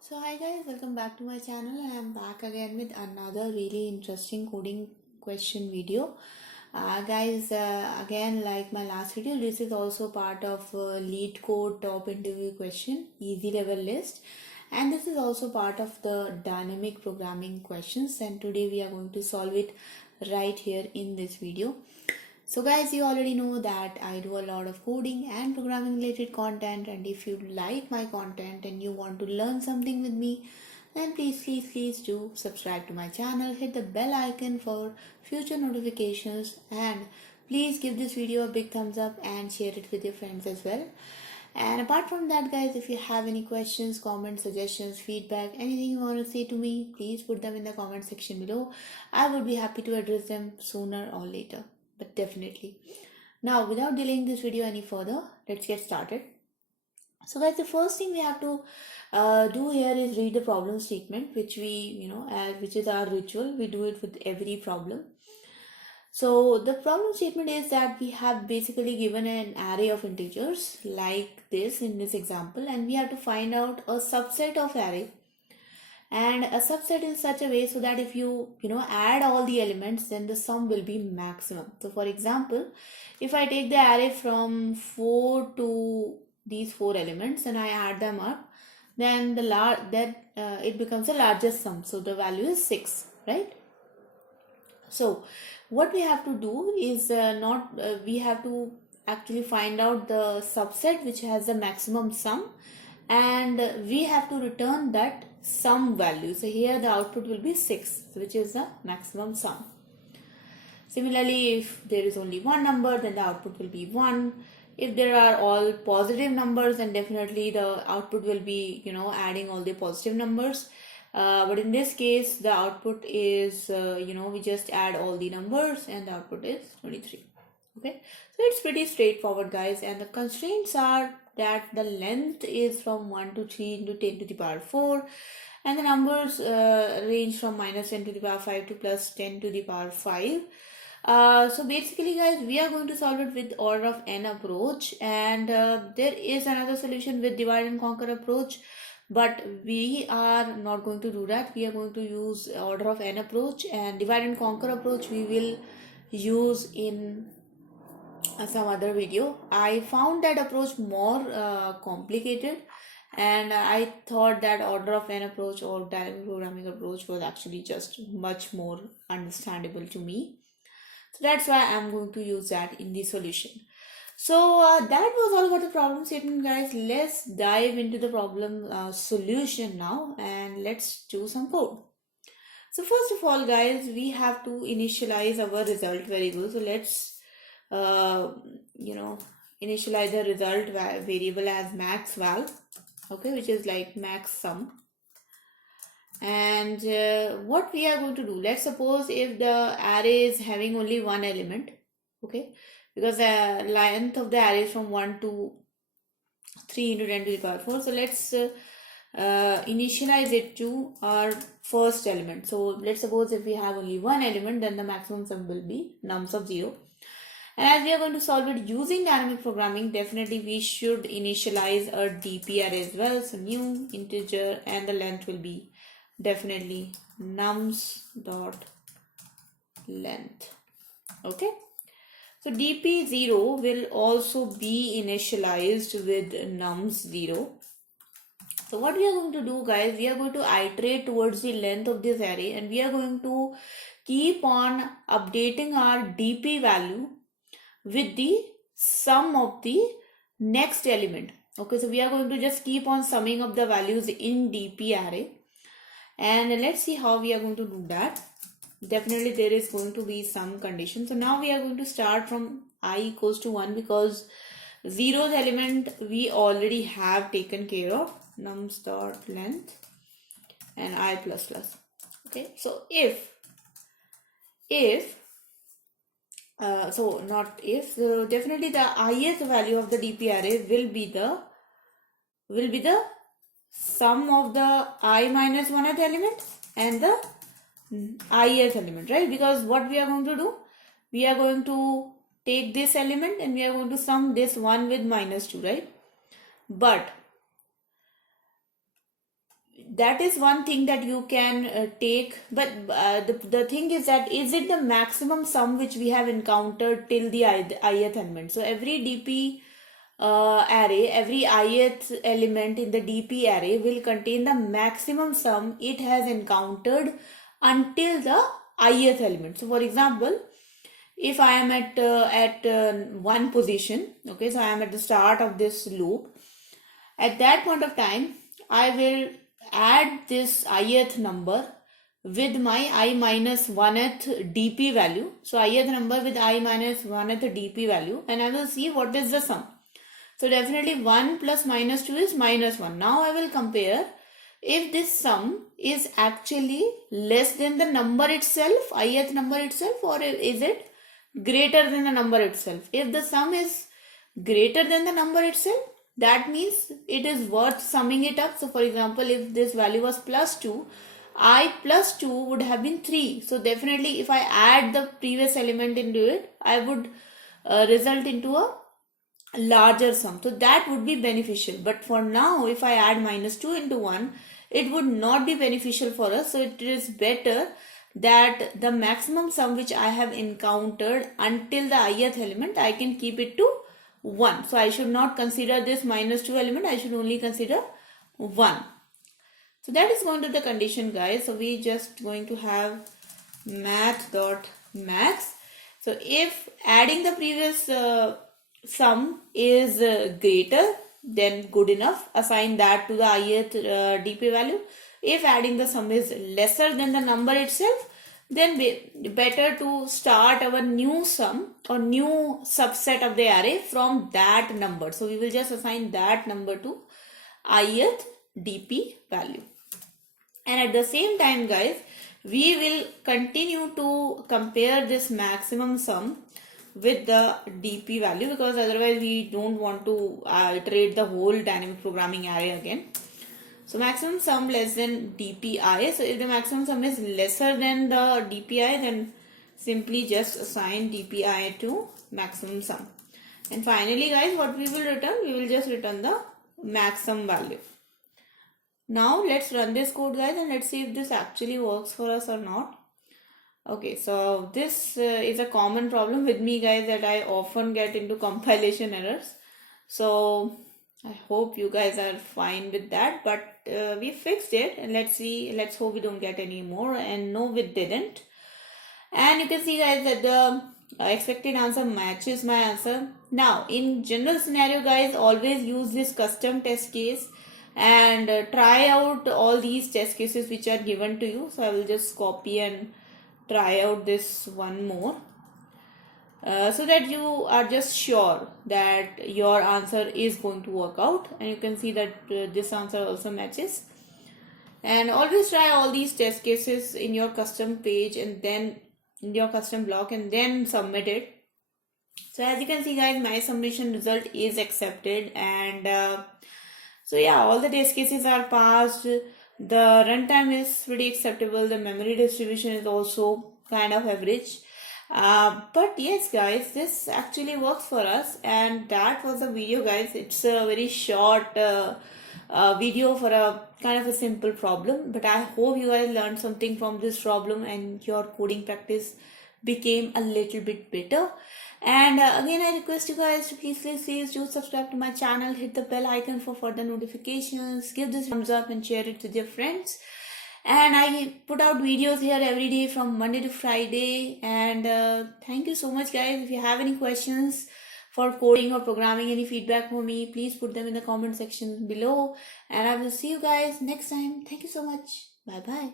So hi guys, welcome back to my channel and I'm back again with another really interesting coding question video. Again like my last video, this is also part of Leetcode top interview question, easy level list. And this is also part of the dynamic programming questions, and today we are going to solve it right here in this video. So guys, you already know that I do a lot of coding and programming related content, and if you like my content and you want to learn something with me, then please do subscribe to my channel, hit the bell icon for future notifications, and please give this video a big thumbs up and share it with your friends as well. And apart from that guys, if you have any questions, comments, suggestions, feedback, anything you want to say to me, please put them in the comment section below. I would be happy to address them sooner or later, but definitely. Now without delaying this video any further, let's get started. So guys, the first thing we have to do here is read the problem statement, which which is our ritual. We do it with every problem. So the problem statement is that we have basically given an array of integers like this in this example, and we have to find out a subset of array, and a subset in such a way so that if you add all the elements, then the sum will be maximum. So for example, if I take the array from 4 to these 4 elements and I add them up, then it becomes the largest sum, so the value is 6, right? So what we have to do is we have to actually find out the subset which has the maximum sum, and we have to return that sum value. So here the output will be 6, which is the maximum sum. Similarly, if there is only one number, then the output will be 1. If there are all positive numbers, then definitely the output will be adding all the positive numbers. But in this case, the output is we just add all the numbers and the output is 23. Okay, so it's pretty straightforward guys, and the constraints are that the length is from 1 to 3 into 10 to the power 4, and the numbers range from minus 10 to the power 5 to plus 10 to the power 5. So basically guys, we are going to solve it with order of n approach, and there is another solution with divide and conquer approach, but we are not going to do that. We are going to use order of n approach, and divide and conquer approach we will use in some other video. I found that approach more complicated, and I thought that order of n approach or dynamic programming approach was actually just much more understandable to me. So that's why I'm going to use that in the solution. So that was all about the problem statement guys. Let's dive into the problem solution now, and let's do some code. So first of all guys, we have to initialize our result variable. So let's initialize the result variable as max val, okay, which is like max sum. And what we are going to do, let's suppose if the array is having only one element, okay, because the length of the array is from 1 to 3 into 10 to the power 4. So let's initialize it to our first element. So let's suppose if we have only one element, then the maximum sum will be nums of 0. And as we are going to solve it using dynamic programming, definitely we should initialize a DP array as well. So new integer, and the length will be definitely nums dot length. Okay. So dp0 will also be initialized with nums0. So what we are going to do guys, we are going to iterate towards the length of this array, and we are going to keep on updating our dp value with the sum of the next element. Okay, so we are going to just keep on summing up the values in dp array, and let's see how we are going to do that. Definitely there is going to be some condition. So now we are going to start from I equals to 1, because 0th element we already have taken care of, nums dot length and I plus plus. Okay, so so definitely the ith value of the dp array will be the sum of the I minus 1th element and the ith element, right? Because what we are going to do, we are going to take this element and we are going to sum this 1 with minus 2, right? But that is one thing that you can take, but the thing is that is it the maximum sum which we have encountered till the ith element. So every DP array, every ith element in the DP array will contain the maximum sum it has encountered until the ith element. So for example, if I am at one position, okay, so I am at the start of this loop, at that point of time I will add this ith number with my I minus 1th DP value. So ith number with I minus 1th DP value, and I will see what is the sum. So definitely 1 plus minus 2 is minus 1. Now I will compare if this sum is actually less than the number itself, ith number itself, or is it greater than the number itself. If the sum is greater than the number itself, that means it is worth summing it up. So for example, if this value was plus 2, I plus 2 would have been 3. So definitely if I add the previous element into it, I would result into a larger sum. So that would be beneficial. But for now, if I add minus 2 into 1, it would not be beneficial for us. So it is better that the maximum sum which I have encountered until the ith element, I can keep it to 1. So I should not consider this minus 2 element, I should only consider 1. So that is going to the condition, guys. So we just going to have math.max. So if adding the previous sum is greater, then good enough, assign that to the ith DP value. If adding the sum is lesser than the number itself, then better to start our new sum or new subset of the array from that number. So we will just assign that number to ith DP value. And at the same time, guys, we will continue to compare this maximum sum with the DP value, because otherwise we don't want to iterate the whole dynamic programming array again. So maximum sum less than DPI. So if the maximum sum is lesser than the DPI, then simply just assign DPI to maximum sum. And finally, guys, what we will return? We will just return the maximum value. Now let's run this code, guys, and let's see if this actually works for us or not. Okay, so this is a common problem with me, guys, that I often get into compilation errors. So I hope you guys are fine with that, but we fixed it, and let's hope we don't get any more. And no, we didn't. And you can see, guys, that the expected answer matches my answer. Now in general scenario, guys, always use this custom test case and try out all these test cases which are given to you. So I will just copy and try out this one more so that you are just sure that your answer is going to work out. And you can see that this answer also matches. And always try all these test cases in your custom page and then in your custom block, and then submit it. So as you can see, guys, my submission result is accepted. And so yeah, all the test cases are passed. The runtime is pretty acceptable. The memory distribution is also kind of average. But yes, guys, this actually works for us. And that was the video, guys. It's a very short video for a kind of a simple problem. But I hope you guys learned something from this problem and your coding practice became a little bit better. And again, I request you guys to please do subscribe to my channel, hit the bell icon for further notifications, give this thumbs up and share it with your friends. And I put out videos here every day from Monday to Friday. And thank you so much, guys. If you have any questions for coding or programming, any feedback for me, please put them in the comment section below. And I will see you guys next time. Thank you so much. Bye bye.